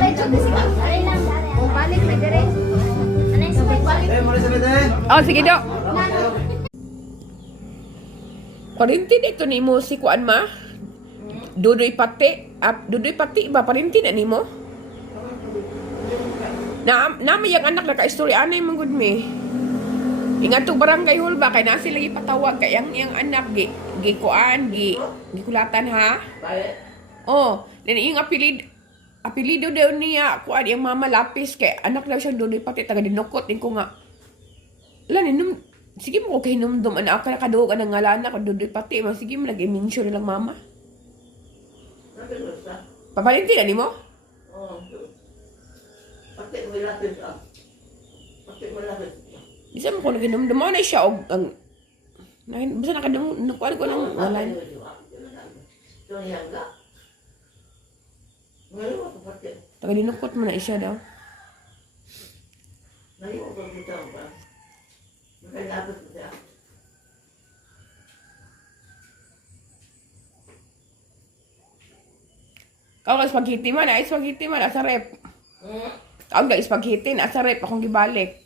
Balik na dire. Oh, sige do. Parintin ito ni mo si Kuan ma. Dudoy pati. Dudoy pati ba? Parintin na ni mo? May yung anak na ka-istorya. Anay mong good me. Ingat to barangay hall ba? Kaya na sila ipatawag. Kaya yung anak. Kuan. Kulatan ha? Oh. Yung apelido daw niya. Kuan yung mama lapis. Kaya anak daw siya dudoy pati. Taga dinukot. Din ko nga. Sige mo ko hinumdum. Anak ka nakaduog. Anang ngalan na. Dudoy pati. Sige mo nag-iminsyo nilang mama. Papalintin na ni mo? Oo. Pati mo lapis ah. Pati mo lapis. Bisa mo ko nag-inumdum. Mo na siya. Bisa nakadukuan ko ng ngalan. Ito niya nga. Ngayon mo ito pati. Taga dinukot mo na siya daw. Ngayon mo ito bitaw ba? Makalapit mo siya. Kau nga spaghetti man. Spaghetti man. Asa rep. Kau nga spaghetti. Asa rep. Akong gibalik.